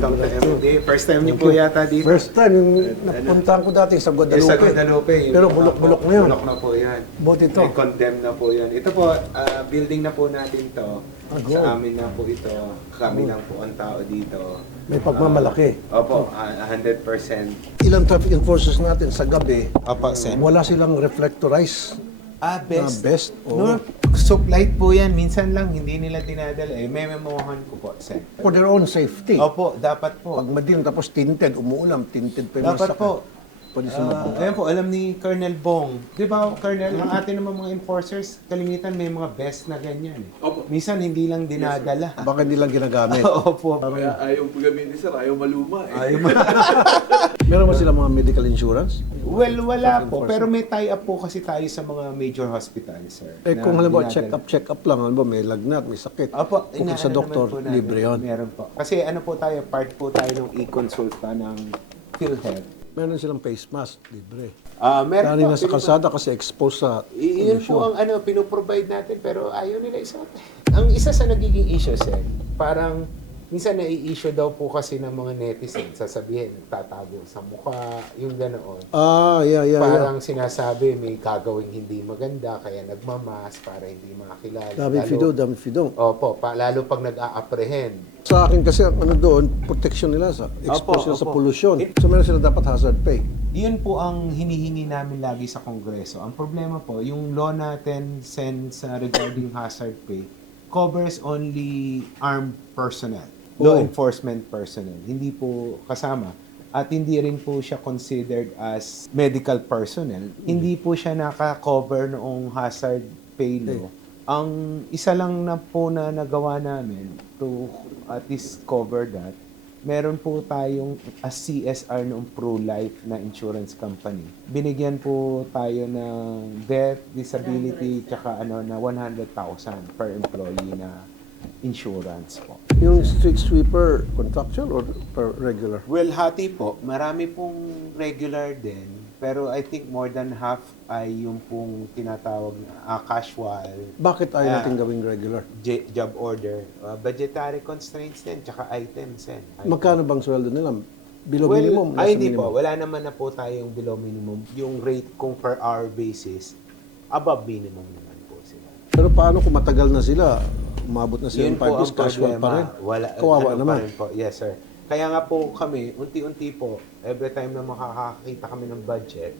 Welcome to MD. First time niyo po yata dito. First time, yung napuntahan ko dati sa Guadalupe. Sa Guadalupe. Pero bulok-bulok na yun. Bulok na po yan. Buti ito. Condemn na po yan. Ito po, building na po natin to. Good. Sa amin na po ito. Kami lang po ang tao dito. May pagmamalaki. Opo, 100%. Ilang traffic enforcers natin sa gabi, Opo, Sen. wala silang reflectorized Best. na best. No, sublight po yan. Minsan lang, hindi nila dinadala. May memohan ko po, Sen. For their own safety. Opo, dapat po. Pag madilim tapos tinted, umuulam, tinted pa yung Dapat sakit. po. Pwede sila Ayan po, alam ni Colonel Bong. Di ba, Colonel, ang atin naman mga enforcers, kalimitan may mga best na ganyan. Opo. Minsan hindi lang dinadala. Baka hindi lang ginagamit. Opo. Kaya ayaw po gamitin sir, ayaw maluma eh. Ay, Meron ba sila mga medical insurance? well, wala po. Pero may tie-up po kasi tayo sa mga major hospitals, sir. Eh kung na halimbawa dinadala. check up lang, halimbawa may lagnat, may sakit. Opo, Bukod sa inaano doktor, naman po natin. libre yun. Meron po. Kasi ano po tayo, part po tayo ng e-consulta ng PhilHealth. Meron silang face mask, libre. Meron Lalo po. na sa kalsada kasi exposed sa Iyon po ang ano, pinoprovide natin pero ayaw nila isuot. Ang isa sa nagiging issue, sir, parang minsan nai-issue daw po kasi ng mga netizen, sasabihin, nagtatago sa mukha, yung ganoon. yeah. Parang sinasabi may gagawing hindi maganda, kaya nagmamas para hindi makilala. Dami fido, dami fido. Opo, lalo pag nag-a-apprehend. Sa akin kasi, ano doon, protection nila sa exposure sa opo. pollution. So meron sila dapat hazard pay. Yun po ang hinihingi namin lagi sa Kongreso. Ang problema po, yung law natin regarding hazard pay covers only armed personnel, law Oh. enforcement personnel. Hindi po kasama. At hindi rin po siya considered as medical personnel. Hindi po siya naka-cover noong hazard pay law. Ang isa lang na po na nagawa namin to at least cover that, meron po tayong CSR noong Pro-Life na insurance company. Binigyan po tayo ng death, disability, tsaka na 100,000 per employee na insurance po. Yung street sweeper, contractual or per regular? Well, hati po. Marami pong regular din. Pero I think more than half ay yung pong tinatawag na casual, Bakit ayaw natin gawing regular? job order, budgetary constraints din, tsaka items din. Magkano bang sweldo nila? Below minimum? Ay, nasa hindi minimum? po. Wala naman na po tayong below minimum. Yung rate kung per hour basis, above minimum naman po sila. Pero paano kung matagal na sila? Umabot na sila Yun ng po 5 ang years, casual pa rin. Wala, Kawawa ano naman. Pa rin po. Yes, sir. Kaya nga po kami, unti-unti po, every time na makakakita kami ng budget,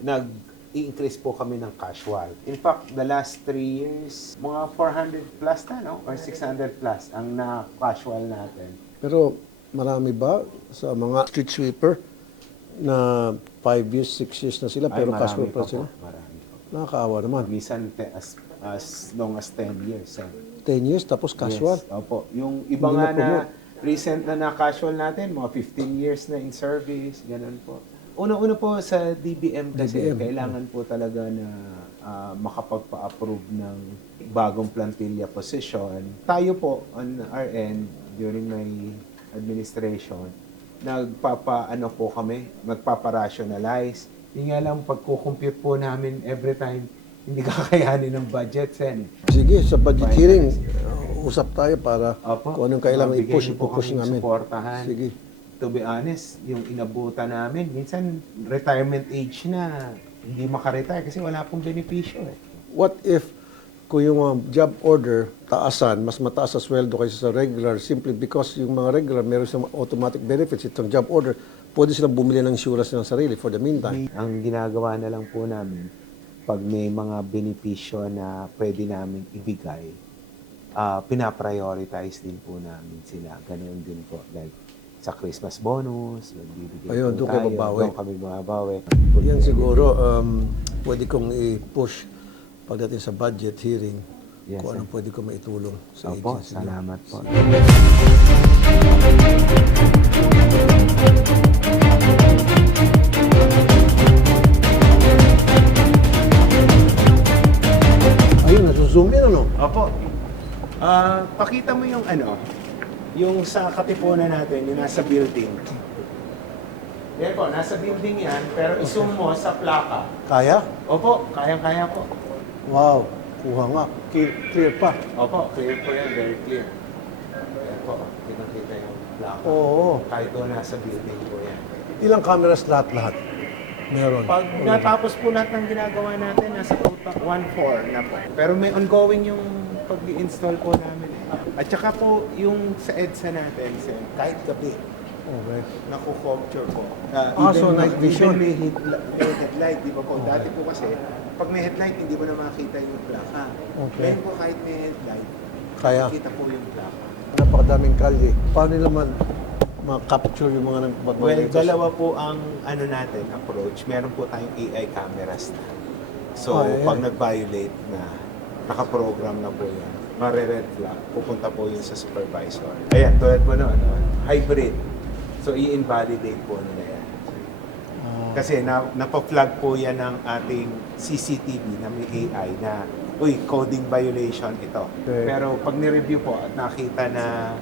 nag-i-increase po kami ng casual. In fact, the last 3 years, mga 400 plus na, no? Or 600 plus ang na-casual natin. Pero marami ba sa mga street sweeper na 5 years, 6 years na sila pero Ay, casual marami pa po sila? po. Marami po. Nakakaawa naman. Minsan, as long as 10 years. 10 years tapos casual. Yes, opo. Yung iba Hindi nga na na-promote. recent na casual natin, mga 15 years na in service, ganun po. Una-una po sa DBM kasi, DBM. kailangan po talaga na makapagpa-approve ng bagong plantilla position. Tayo po, on our end, during my administration, magpapa-rationalize. Yung nga lang, pagkukompute po namin every time, hindi kakayanin ng budget, Sen. Sige, sa budget hearing, usap tayo para Opo. kung anong kailangan Bigyan i-push, niyo po ipupush kaming namin. suportahan. Sige. To be honest, yung inabutan namin, minsan retirement age na, hindi makaretire kasi wala pong benepisyo eh. What if kung yung job order taasan, mas mataas sa sweldo kaysa sa regular simply because yung mga regular meron silang automatic benefits, itong job order, pwede silang bumili ng insurance ng sarili for the meantime. Ang ginagawa na lang po namin, pag may mga benepisyo na pwede namin ibigay, pinaprioritize din po namin sila. Ganoon din po. Like, sa Christmas bonus, magbibigay Ayun, po doon kayo tayo. babawi. Doon kami babawi. Yan siguro, pwede kong i-push pagdating sa budget hearing Yes, kung sir. ano pwede ko maitulong sa Opo, agency. niyo. salamat po. Ayun, nasuzoom in ano? Opo. Pakita mo yung yung sa katipunan natin, yung nasa building. Yan po, nasa building yan, pero i-zoom mo sa plaka. Kaya? Opo, kayang-kaya po. Wow, kuha nga. Clear pa. Opo, clear po yan, very clear. Yan po, makikita yung plaka. Oo. Kahit doon nasa building po yan. Ilang cameras lahat-lahat? Meron. Pag natapos po lahat ng ginagawa natin, nasa total 1.4 na po. Pero may ongoing yung pag-install po namin. At saka po yung sa EDSA natin, sir, kahit gabi, Okay. naku-capture po. So night vision. Even may headlight, di ba po? Dati po kasi, pag may headlight, hindi mo na makita yung plaka. Okay. Ngayon po kahit may headlight, Kaya, makita po yung plaka. napakadaming kalye. Paano naman ma-capture yung mga Well, dalawa po ang ano natin, approach. Meron po tayong AI cameras na. So, Ayan. pag nag-violate na, nakaprogram na po yan, mare-red flag, pupunta po yun sa supervisor. Ayan, tulad mo na, hybrid. So, i-invalidate po nila yan. Kasi napa-flag po yan ng ating CCTV na may AI na, uy, coding violation ito. Okay. Pero pag ni-review po at nakita na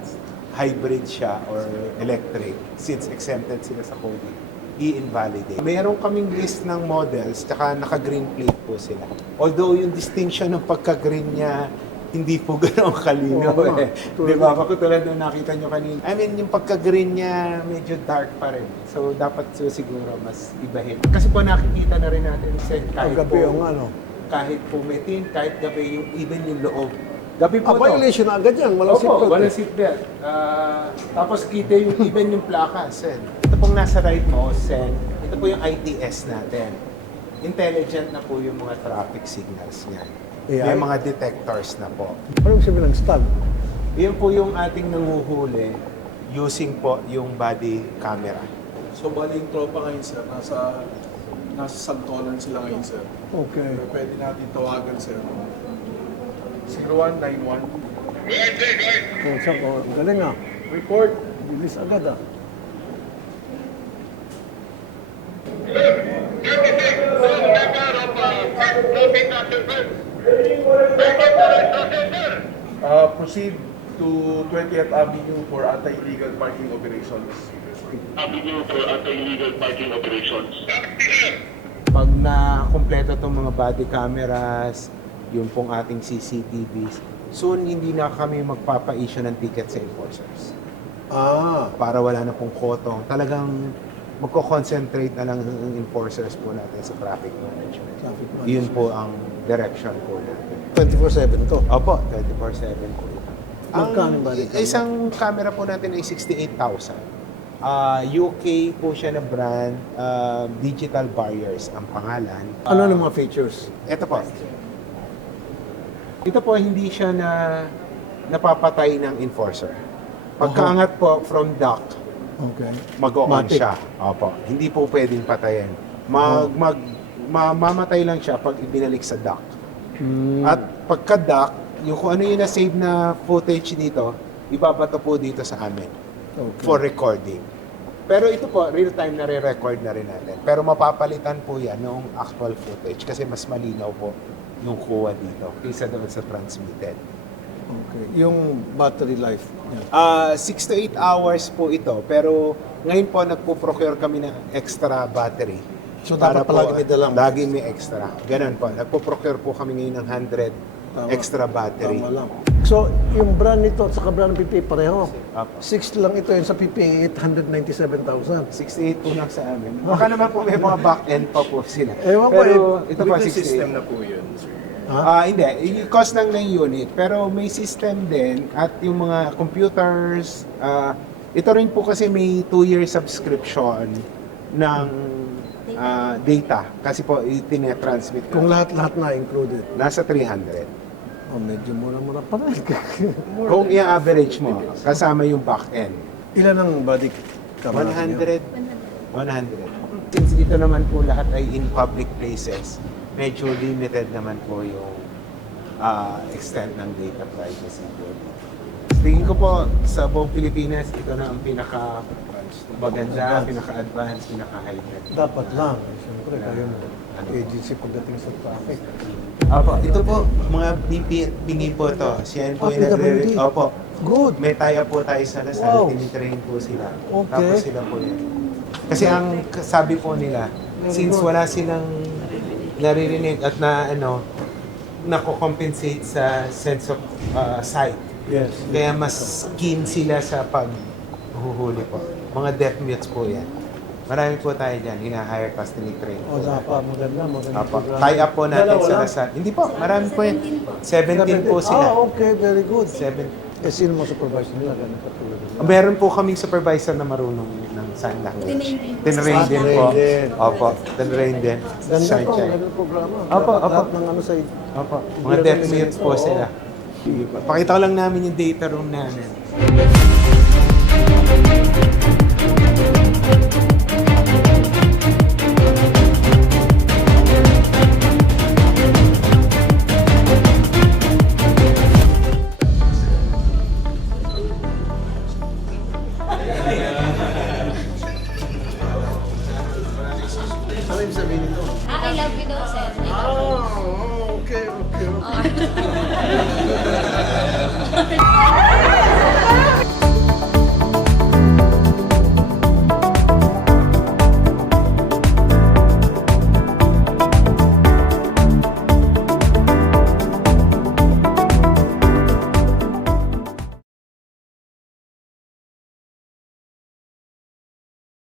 hybrid siya or electric, since exempted sila sa coding, i-invalidate. Meron kaming list ng models, tsaka naka-green plate po sila. Although yung distinction ng pagka-green niya, hindi po gano'ng kalinaw Oo, eh. Di ba? Katulad nung nakita nyo kanina. I mean, yung pagka-green niya, medyo dark pa rin. So, dapat siguro mas ibahin. Kasi po nakikita na rin natin, kahit gabi po, yung ano. kahit po may tint, kahit gabi, yung, even yung loob. Gabi po to. Violation na agad yan. Walang Opo, seatbelt. walang seatbelt. Tapos kita yung even yung plaka, Sen. Ito pong nasa right mo, Sen. Ito po yung ITS natin. Intelligent na po yung mga traffic signals niyan. AI? May mga detectors na po. Ano yung sabihin ng stag? Yun po yung ating nanguhuli using po yung body camera. So, bali yung tropa ngayon, sir, nasa Santolan sila ngayon, sir. Okay. Pero pwede natin tawagan, sir. 0191. So, saan ko? Galing ah. Report. Bilis agad ah. Proceed to 20th Avenue for anti-illegal parking operations. Avenue for anti-illegal parking operations. Pag na-kompleto itong mga body cameras, yung pong ating CCTVs, soon hindi na kami magpapa-issue ng ticket sa enforcers. Para wala na pong kotong. Talagang magko-concentrate na lang ang enforcers po natin sa traffic management. Traffic management. Yun po ang direction po natin. 24/7 to. Opo, 24/7 po. Magkano ba ito? Isang camera po natin ay 68,000. UK po siya na brand, Digital Barriers ang pangalan. Ano ang mga features? Ito po. Ito po hindi siya napapatay ng enforcer. Pagkaangat po from dock, Okay. mag-on Matic. siya. Opo. Hindi po pwedeng patayin. Mamatay lang siya pag ibinalik sa dock. At pagka-dock, yung kung ano yung na-save na footage dito, ibabato po dito sa amin Okay. for recording. Pero ito po, real-time na re-record na rin natin. Pero mapapalitan po yan ng actual footage kasi mas malinaw po yung kuha dito kaysa doon sa transmitted. Okay. Yung battery life. Yan. 6 to 8 hours po ito, pero ngayon po nagpo-procure kami ng extra battery. So, dapat palagi may dalang Lagi may extra. Ganun po. Nagpo-procure po kami ngayon ng 100 Tama. extra battery. Tama lang. So, yung brand nito at saka brand ng PPA pareho. Apo. 6 lang ito yung sa PPA, 897,000. 68 po lang sa amin. Baka naman po may mga back-end pa po sila. Ewan ko, Pero ito pa, With the 68. system na po yun, sir. Hindi. Yung cost lang ng unit. Pero may system din at yung mga computers. Ito rin po kasi may 2-year subscription ng data. Kasi po, itinetransmit Kung ko. lahat-lahat na included. Nasa 300. Oh, medyo mura-mura pa rin. Kung i-average mo, kasama yung back-end. Ilan ang body camera? 100. 100. Since ito naman po lahat ay in public places, medyo limited naman po yung extent ng data privacy po. Tingin ko po sa buong Pilipinas, ito na ang pinaka maganda, pinaka-advanced, pinaka-high-tech. Dapat lang. Siyempre, kayo agency pagdating sa traffic. Opo, ito po, mga bingi po to. Siya po yung PWD. Opo. Good. May taya po tayo sa Lasal, Wow. tinitrain po sila. Okay. Tapos sila po yan. Kasi ang sabi po nila, since wala silang naririnig at nako-compensate sa sense of sight, Yes. kaya mas keen sila sa pag Huhuli po. Mga deaf mutes po yan. Marami po tayo dyan, hina-hire custody train. O, dapat maganda Apo. programa. Tie up po natin Dalawa sa lang? Lasal. Hindi po, marami po yan. 17 po sila. Okay, very good. 7. Eh, sino mo supervisor nila? Ganun katulad. Meron po kaming supervisor na marunong ng sign language. Tinrain din po. Tinrain din. Opo, tinrain din. Ganda Sign po, check. ganun programa. Opo, Dapat opo. lahat ng ano sa Opo, mga deaf mutes po sila. Pakita ko lang namin yung data room namin. Ano yung sabihin nito? I love you daw, sir. Okay.